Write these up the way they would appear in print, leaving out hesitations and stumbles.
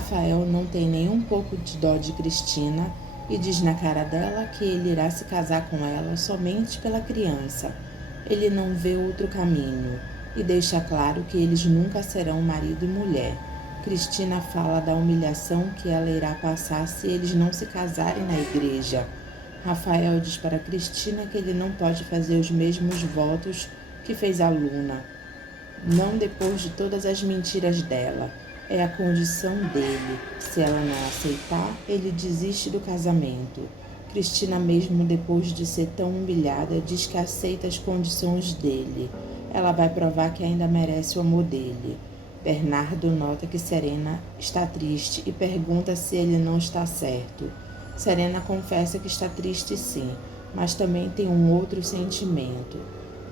Rafael não tem nem um pouco de dó de Cristina e diz na cara dela que ele irá se casar com ela somente pela criança. Ele não vê outro caminho e deixa claro que eles nunca serão marido e mulher. Cristina fala da humilhação que ela irá passar se eles não se casarem na igreja. Rafael diz para Cristina que ele não pode fazer os mesmos votos que fez a Luna, não depois de todas as mentiras dela. É a condição dele. Se ela não aceitar, ele desiste do casamento. Cristina, mesmo depois de ser tão humilhada, diz que aceita as condições dele. Ela vai provar que ainda merece o amor dele. Bernardo nota que Serena está triste e pergunta se ele não está certo. Serena confessa que está triste sim, mas também tem um outro sentimento,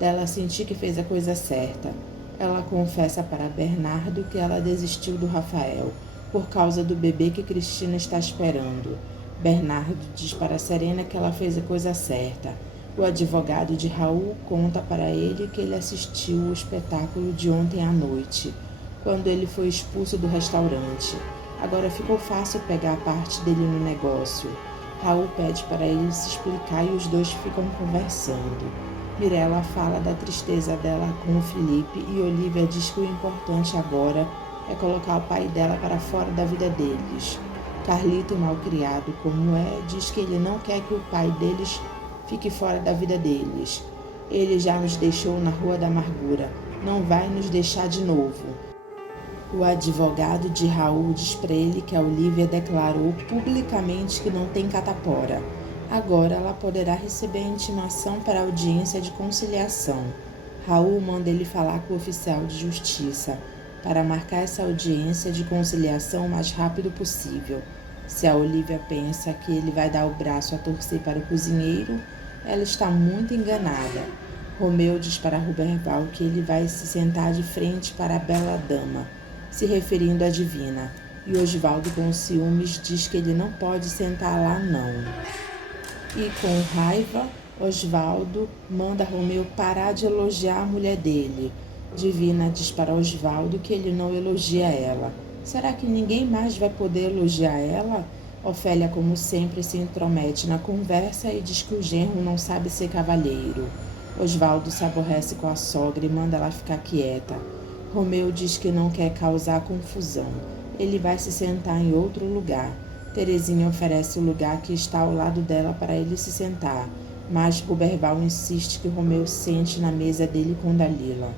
dela sentir que fez a coisa certa. Ela confessa para Bernardo que ela desistiu do Rafael por causa do bebê que Cristina está esperando. Bernardo diz para Serena que ela fez a coisa certa. O advogado de Raul conta para ele que ele assistiu o espetáculo de ontem à noite, quando ele foi expulso do restaurante. Agora ficou fácil pegar a parte dele no negócio. Raul pede para ele se explicar e os dois ficam conversando. Mirella fala da tristeza dela com o Felipe e Olivia diz que o importante agora é colocar o pai dela para fora da vida deles. Carlito, malcriado como é, diz que ele não quer que o pai deles fique fora da vida deles. Ele já nos deixou na Rua da Amargura, não vai nos deixar de novo. O advogado de Raul diz para ele que a Olivia declarou publicamente que não tem catapora. Agora ela poderá receber a intimação para a audiência de conciliação. Raul manda ele falar com o oficial de justiça para marcar essa audiência de conciliação o mais rápido possível. Se a Olivia pensa que ele vai dar o braço a torcer para o cozinheiro, ela está muito enganada. Romeu diz para Roberval que ele vai se sentar de frente para a bela dama, se referindo à divina, e Osvaldo, com ciúmes, diz que ele não pode sentar lá não. E com raiva, Osvaldo manda Romeu parar de elogiar a mulher dele. Divina diz para Osvaldo que ele não elogia ela. Será que ninguém mais vai poder elogiar ela? Ofélia, como sempre, se intromete na conversa e diz que o genro não sabe ser cavalheiro. Osvaldo se aborrece com a sogra e manda ela ficar quieta. Romeu diz que não quer causar confusão. Ele vai se sentar em outro lugar. Terezinha oferece o lugar que está ao lado dela para ele se sentar, mas Roberval insiste que Romeu sente na mesa dele com Dalila.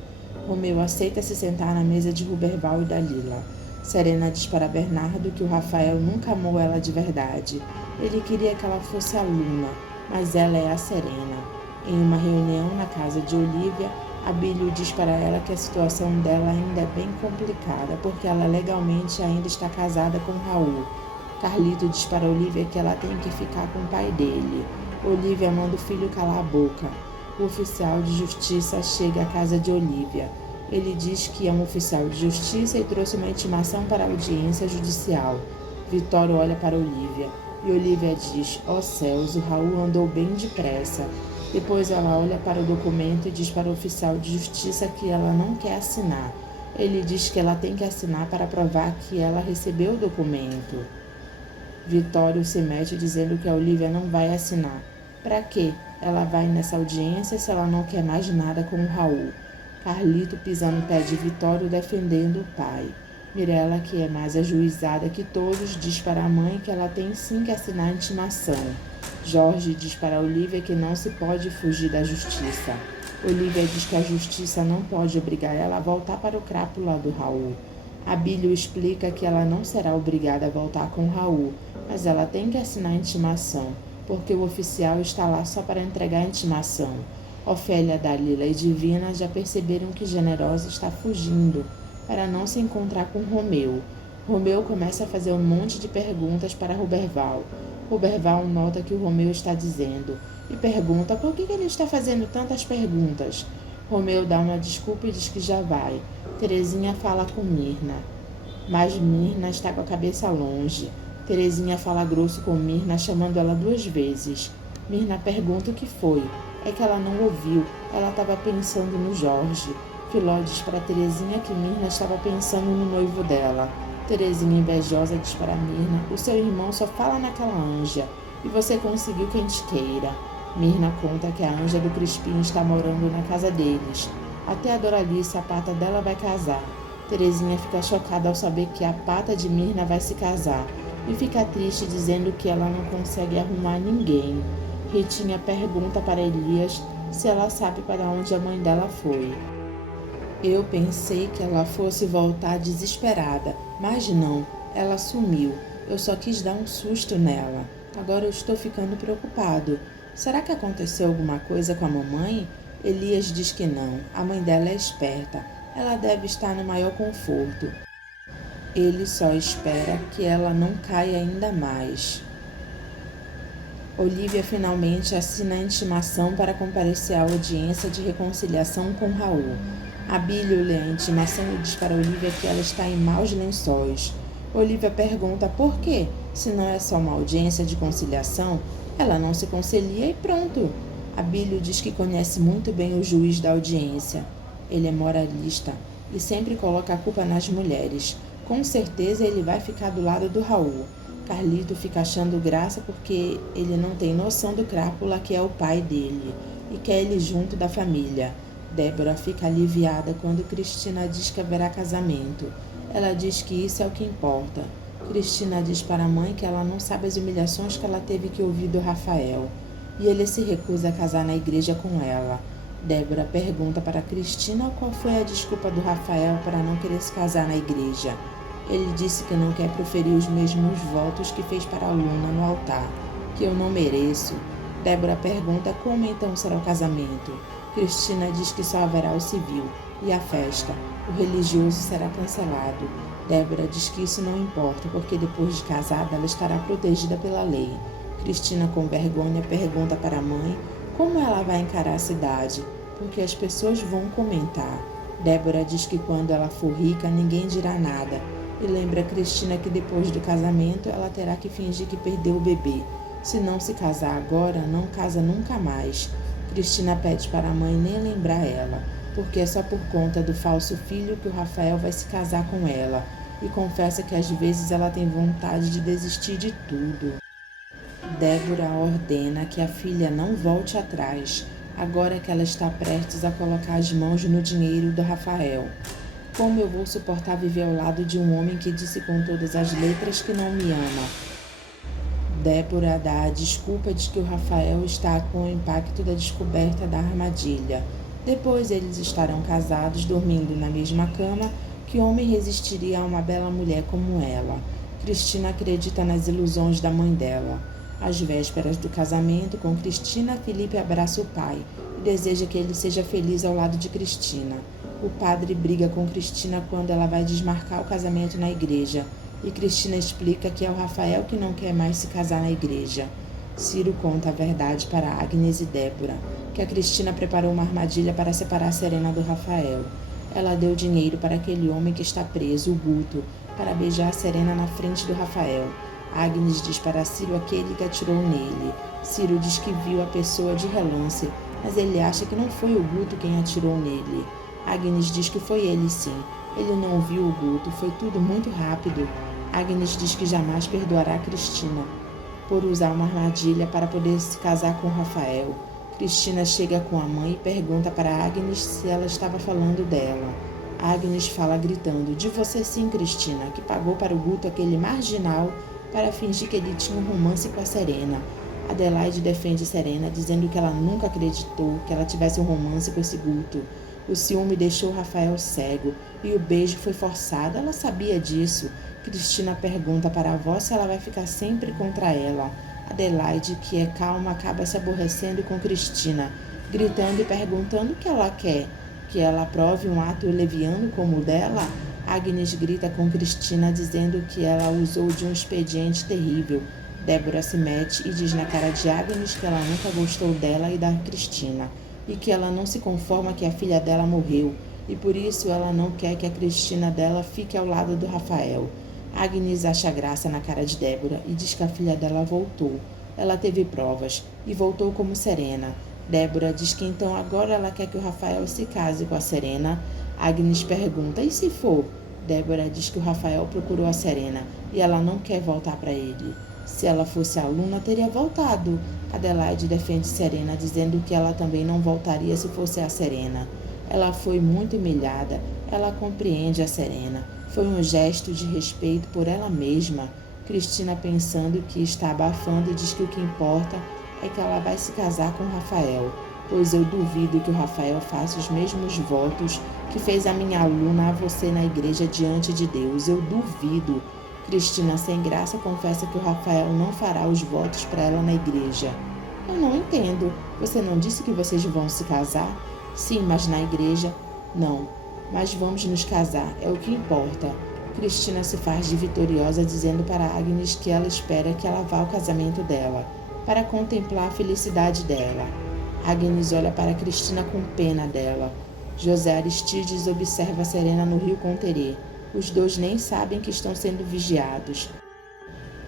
Romeu aceita se sentar na mesa de Roberval e Dalila. Serena diz para Bernardo que o Rafael nunca amou ela de verdade. Ele queria que ela fosse a Luna, mas ela é a Serena. Em uma reunião na casa de Olivia, Abílio diz para ela que a situação dela ainda é bem complicada, porque ela legalmente ainda está casada com Raul. Carlito diz para Olivia que ela tem que ficar com o pai dele. Olivia manda o filho calar a boca. O oficial de justiça chega à casa de Olivia. Ele diz que é um oficial de justiça e trouxe uma intimação para a audiência judicial. Vitório olha para Olivia e Olivia diz: "Ó céus, o Raul andou bem depressa." Depois ela olha para o documento e diz para o oficial de justiça que ela não quer assinar. Ele diz que ela tem que assinar para provar que ela recebeu o documento. Vitório se mete dizendo que a Olivia não vai assinar. Para quê? Ela vai nessa audiência se ela não quer mais nada com o Raul. Carlito pisa no pé de Vitório defendendo o pai. Mirella, que é mais ajuizada que todos, diz para a mãe que ela tem sim que assinar a intimação. Jorge diz para a Olivia que não se pode fugir da justiça. Olivia diz que a justiça não pode obrigar ela a voltar para o crápula do Raul. Abílio explica que ela não será obrigada a voltar com Raul, mas ela tem que assinar a intimação, porque o oficial está lá só para entregar a intimação. Ofélia, Dalila e Divina já perceberam que Generosa está fugindo para não se encontrar com Romeu. Romeu começa a fazer um monte de perguntas para Roberval. Roberval nota que o Romeu está dizendo e pergunta por que ele está fazendo tantas perguntas. Romeu dá uma desculpa e diz que já vai. Terezinha fala com Mirna, mas Mirna está com a cabeça longe. Terezinha fala grosso com Mirna, chamando ela 2 vezes. Mirna pergunta o que foi. É que ela não ouviu, ela estava pensando no Jorge. Filó diz para Terezinha que Mirna estava pensando no noivo dela. Terezinha, invejosa, diz para Mirna: o seu irmão só fala naquela anja, e você conseguiu quem te queira. Mirna conta que a anja do Crispim está morando na casa deles. Até a Doralice, a pata dela, vai casar. Terezinha fica chocada ao saber que a pata de Mirna vai se casar, e fica triste dizendo que ela não consegue arrumar ninguém. Ritinha pergunta para Elias se ela sabe para onde a mãe dela foi. Eu pensei que ela fosse voltar desesperada, mas não, ela sumiu. Eu só quis dar um susto nela. Agora eu estou ficando preocupado. Será que aconteceu alguma coisa com a mamãe? Elias diz que não. A mãe dela é esperta. Ela deve estar no maior conforto. Ele só espera que ela não caia ainda mais. Olivia finalmente assina a intimação para comparecer à audiência de reconciliação com Raul. Abílio lê a intimação e diz para Olivia que ela está em maus lençóis. Olivia pergunta por quê? Se não é só uma audiência de conciliação, ela não se concilia e pronto. Abílio diz que conhece muito bem o juiz da audiência. Ele é moralista e sempre coloca a culpa nas mulheres. Com certeza ele vai ficar do lado do Raul. Carlito fica achando graça porque ele não tem noção do crápula que é o pai dele e quer ele junto da família. Débora fica aliviada quando Cristina diz que haverá casamento. Ela diz que isso é o que importa. Cristina diz para a mãe que ela não sabe as humilhações que ela teve que ouvir do Rafael, e ele se recusa a casar na igreja com ela. Débora pergunta para Cristina qual foi a desculpa do Rafael para não querer se casar na igreja. Ele disse que não quer proferir os mesmos votos que fez para a Luna no altar, que eu não mereço. Débora pergunta como então será o casamento. Cristina diz que só haverá o civil e a festa. O religioso será cancelado. Débora diz que isso não importa, porque depois de casada ela estará protegida pela lei. Cristina, com vergonha, pergunta para a mãe como ela vai encarar a cidade, porque as pessoas vão comentar. Débora diz que quando ela for rica ninguém dirá nada, e lembra a Cristina que depois do casamento ela terá que fingir que perdeu o bebê. Se não se casar agora, não casa nunca mais. Cristina pede para a mãe nem lembrar ela, porque é só por conta do falso filho que o Rafael vai se casar com ela, e confessa que às vezes ela tem vontade de desistir de tudo. Débora ordena que a filha não volte atrás, agora que ela está prestes a colocar as mãos no dinheiro do Rafael. Como eu vou suportar viver ao lado de um homem que disse com todas as letras que não me ama? Débora dá a desculpa de que o Rafael está com o impacto da descoberta da armadilha. Depois eles estarão casados, dormindo na mesma cama. Que homem resistiria a uma bela mulher como ela? Cristina acredita nas ilusões da mãe dela. Às vésperas do casamento com Cristina, Felipe abraça o pai e deseja que ele seja feliz ao lado de Cristina. O padre briga com Cristina quando ela vai desmarcar o casamento na igreja, e Cristina explica que é o Rafael que não quer mais se casar na igreja. Ciro conta a verdade para Agnes e Débora, que a Cristina preparou uma armadilha para separar Serena do Rafael. Ela deu dinheiro para aquele homem que está preso, o Guto, para beijar Serena na frente do Rafael. Agnes diz para Ciro aquele que atirou nele. Ciro diz que viu a pessoa de relance, mas ele acha que não foi o Guto quem atirou nele. Agnes diz que foi ele sim. Ele não viu o Guto, foi tudo muito rápido. Agnes diz que jamais perdoará Cristina por usar uma armadilha para poder se casar com Rafael. Cristina chega com a mãe e pergunta para Agnes se ela estava falando dela. Agnes fala gritando: de você sim, Cristina, que pagou para o Guto aquele marginal para fingir que ele tinha um romance com a Serena. Adelaide defende Serena, dizendo que ela nunca acreditou que ela tivesse um romance com esse Guto. O ciúme deixou Rafael cego e o beijo foi forçado. Ela sabia disso. Cristina pergunta para a avó se ela vai ficar sempre contra ela. Adelaide, que é calma, acaba se aborrecendo com Cristina, gritando e perguntando o que ela quer. Que ela aprove um ato leviano como o dela? Agnes grita com Cristina, dizendo que ela usou de um expediente terrível. Débora se mete e diz na cara de Agnes que ela nunca gostou dela e da Cristina, e que ela não se conforma que a filha dela morreu, e por isso ela não quer que a Cristina dela fique ao lado do Rafael. Agnes acha graça na cara de Débora e diz que a filha dela voltou. Ela teve provas e voltou como Serena. Débora diz que então agora ela quer que o Rafael se case com a Serena. Agnes pergunta, e se for? Débora diz que o Rafael procurou a Serena e ela não quer voltar para ele. Se ela fosse aluna, teria voltado. Adelaide defende Serena, dizendo que ela também não voltaria se fosse a Serena. Ela foi muito humilhada. Ela compreende a Serena. Foi um gesto de respeito por ela mesma. Cristina, pensando que está abafando, diz que o que importa é que ela vai se casar com Rafael, pois eu duvido que o Rafael faça os mesmos votos que fez a minha aluna a você na igreja diante de Deus. Eu duvido. Cristina, sem graça, confessa que o Rafael não fará os votos para ela na igreja. Eu não entendo. Você não disse que vocês vão se casar? Sim, mas na igreja? Não. Mas vamos nos casar, é o que importa. Cristina se faz de vitoriosa, dizendo para Agnes que ela espera que ela vá ao casamento dela, para contemplar a felicidade dela. Agnes olha para Cristina com pena dela. José Aristides observa Serena no rio Conterê. Os dois nem sabem que estão sendo vigiados.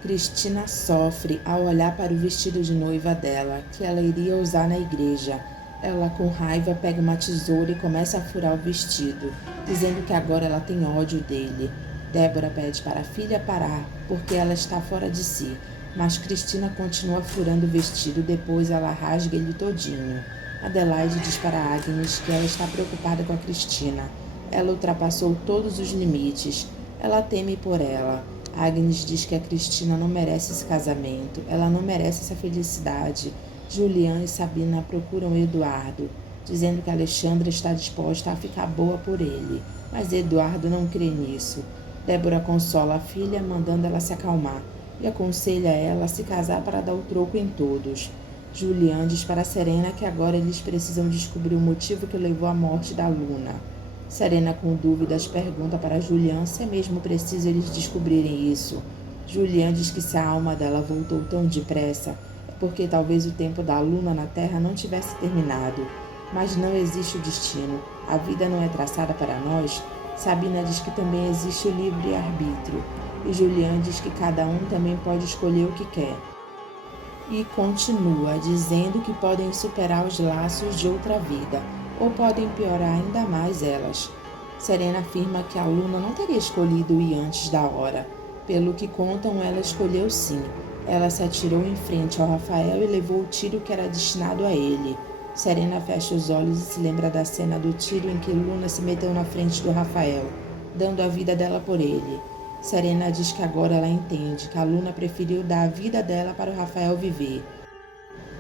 Cristina sofre ao olhar para o vestido de noiva dela, que ela iria usar na igreja. Ela, com raiva, pega uma tesoura e começa a furar o vestido, dizendo que agora ela tem ódio dele. Débora pede para a filha parar, porque ela está fora de si, mas Cristina continua furando o vestido, depois ela rasga ele todinho. Adelaide diz para Agnes que ela está preocupada com a Cristina. Ela ultrapassou todos os limites. Ela teme por ela. Agnes diz que a Cristina não merece esse casamento. Ela não merece essa felicidade. Julian e Sabina procuram Eduardo, dizendo que Alexandra está disposta a ficar boa por ele. Mas Eduardo não crê nisso. Débora consola a filha, mandando ela se acalmar, e aconselha ela a se casar para dar o troco em todos. Julian diz para Serena que agora eles precisam descobrir o motivo que levou à morte da Luna. Serena, com dúvidas, pergunta para Julian se é mesmo preciso eles descobrirem isso. Julian diz que se a alma dela voltou tão depressa, é porque talvez o tempo da Luna na Terra não tivesse terminado. Mas não existe o destino. A vida não é traçada para nós. Sabina diz que também existe o livre-arbítrio. E Julian diz que cada um também pode escolher o que quer. E continua, dizendo que podem superar os laços de outra vida, ou podem piorar ainda mais elas. Serena afirma que a Luna não teria escolhido ir antes da hora. Pelo que contam, ela escolheu sim. Ela se atirou em frente ao Rafael e levou o tiro que era destinado a ele. Serena fecha os olhos e se lembra da cena do tiro em que Luna se meteu na frente do Rafael, dando a vida dela por ele. Serena diz que agora ela entende que a Luna preferiu dar a vida dela para o Rafael viver.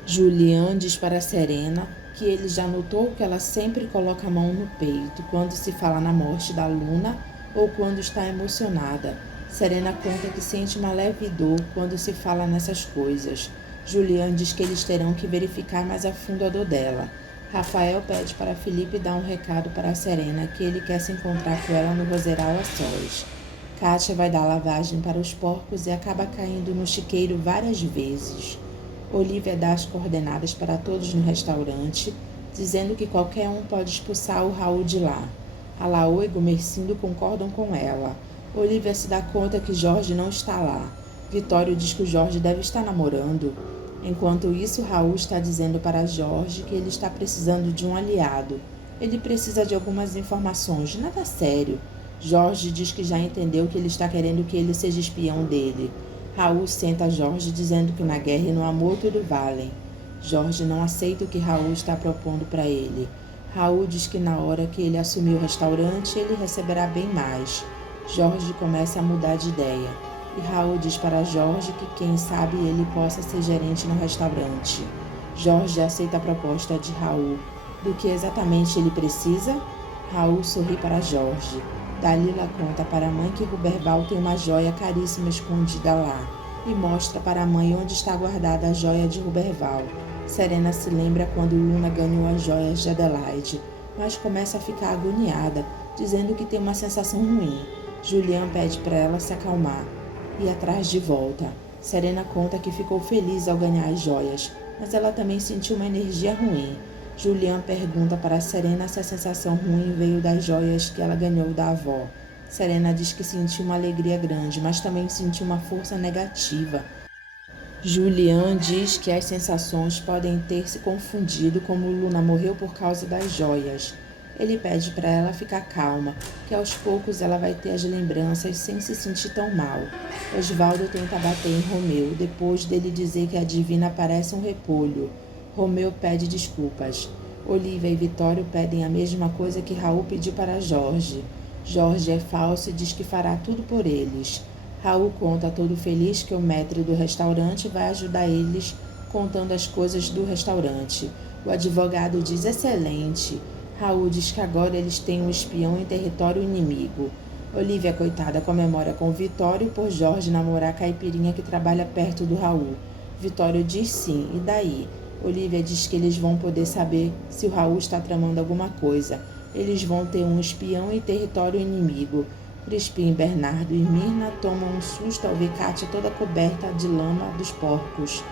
Julian diz para Serena que ele já notou que ela sempre coloca a mão no peito quando se fala na morte da Luna ou quando está emocionada. Serena conta que sente uma leve dor quando se fala nessas coisas. Julian diz que eles terão que verificar mais a fundo a dor dela. Rafael pede para Felipe dar um recado para Serena que ele quer se encontrar com ela no Roseral a sós. Kátia vai dar lavagem para os porcos e acaba caindo no chiqueiro várias vezes. Olivia dá as coordenadas para todos no restaurante, dizendo que qualquer um pode expulsar o Raul de lá. Alaô e Gumercindo concordam com ela. Olivia se dá conta que Jorge não está lá. Vitório diz que o Jorge deve estar namorando. Enquanto isso, Raul está dizendo para Jorge que ele está precisando de um aliado. Ele precisa de algumas informações, nada sério. Jorge diz que já entendeu que ele está querendo que ele seja espião dele. Raul senta Jorge dizendo que na guerra e no amor tudo valem. Jorge não aceita o que Raul está propondo para ele. Raul diz que na hora que ele assumir o restaurante, ele receberá bem mais. Jorge começa a mudar de ideia. E Raul diz para Jorge que quem sabe ele possa ser gerente no restaurante. Jorge aceita a proposta de Raul. Do que exatamente ele precisa? Raul sorri para Jorge. Dalila conta para a mãe que Ruberval tem uma joia caríssima escondida lá e mostra para a mãe onde está guardada a joia de Ruberval. Serena se lembra quando Luna ganhou as joias de Adelaide, mas começa a ficar agoniada, dizendo que tem uma sensação ruim. Julian pede para ela se acalmar e ir atrás de volta. Serena conta que ficou feliz ao ganhar as joias, mas ela também sentiu uma energia ruim. Julian pergunta para Serena se a sensação ruim veio das joias que ela ganhou da avó. Serena diz que sentiu uma alegria grande, mas também sentiu uma força negativa. Julian diz que as sensações podem ter se confundido como Luna morreu por causa das joias. Ele pede para ela ficar calma, que aos poucos ela vai ter as lembranças sem se sentir tão mal. Osvaldo tenta bater em Romeu, depois dele dizer que a Divina parece um repolho. Romeu pede desculpas. Olivia e Vitório pedem a mesma coisa que Raul pediu para Jorge. Jorge é falso e diz que fará tudo por eles. Raul conta todo feliz que o maître do restaurante vai ajudar eles contando as coisas do restaurante. O advogado diz excelente. Raul diz que agora eles têm um espião em território inimigo. Olivia, coitada, comemora com Vitório por Jorge namorar a caipirinha que trabalha perto do Raul. Vitório diz sim, e daí? Olivia diz que eles vão poder saber se o Raul está tramando alguma coisa. Eles vão ter um espião em território inimigo. Crispim, Bernardo e Mirna tomam um susto ao ver Kátia toda coberta de lama dos porcos.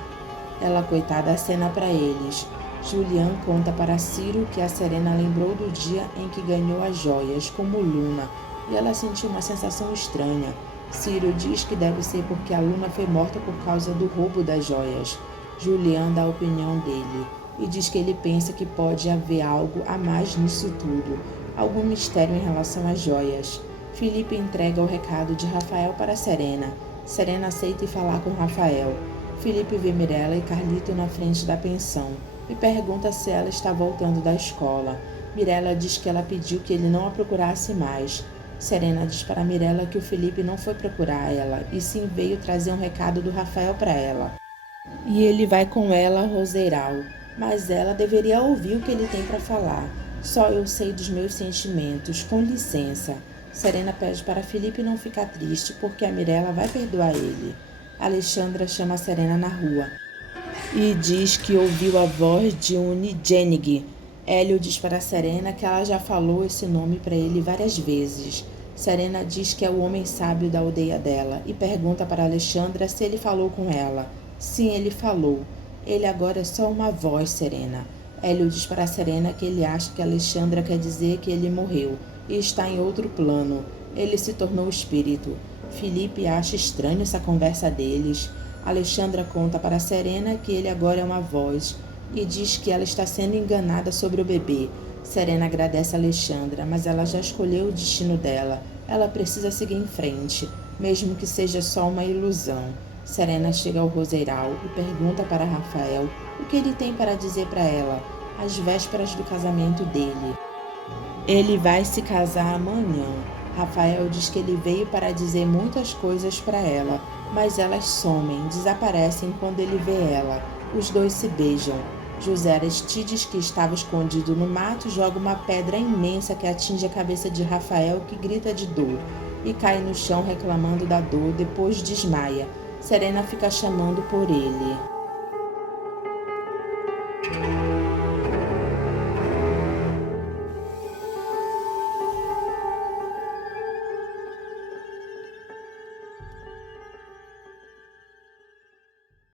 Ela, coitada, acena para eles. Julian conta para Ciro que a Serena lembrou do dia em que ganhou as joias, como Luna, e ela sentiu uma sensação estranha. Ciro diz que deve ser porque a Luna foi morta por causa do roubo das joias. Julian dá a opinião dele e diz que ele pensa que pode haver algo a mais nisso tudo, algum mistério em relação às joias. Felipe entrega o recado de Rafael para Serena. Serena aceita ir falar com Rafael. Felipe vê Mirella e Carlito na frente da pensão e pergunta se ela está voltando da escola. Mirella diz que ela pediu que ele não a procurasse mais. Serena diz para Mirella que o Felipe não foi procurar ela e sim veio trazer um recado do Rafael para ela. E ele vai com ela ao Roseiral, mas ela deveria ouvir o que ele tem para falar. Só eu sei dos meus sentimentos, com licença. Serena pede para Felipe não ficar triste, porque a Mirella vai perdoar ele. Alexandra chama a Serena na rua e diz que ouviu a voz de Unijenig. Hélio diz para Serena que ela já falou esse nome para ele várias vezes. Serena diz que é o homem sábio da aldeia dela e pergunta para Alexandra se ele falou com ela. Sim, ele falou. Ele agora é só uma voz, Serena. Hélio diz para Serena que ele acha que Alexandra quer dizer que ele morreu e está em outro plano. Ele se tornou espírito. Felipe acha estranho essa conversa deles. Alexandra conta para Serena que ele agora é uma voz e diz que ela está sendo enganada sobre o bebê. Serena agradece a Alexandra, mas ela já escolheu o destino dela. Ela precisa seguir em frente, mesmo que seja só uma ilusão. Serena chega ao Roseiral e pergunta para Rafael o que ele tem para dizer para ela, às vésperas do casamento dele. Ele vai se casar amanhã. Rafael diz que ele veio para dizer muitas coisas para ela, mas elas somem, desaparecem quando ele vê ela. Os dois se beijam. José Aristides, que estava escondido no mato, joga uma pedra imensa que atinge a cabeça de Rafael, que grita de dor, e cai no chão reclamando da dor, depois desmaia. Serena fica chamando por ele.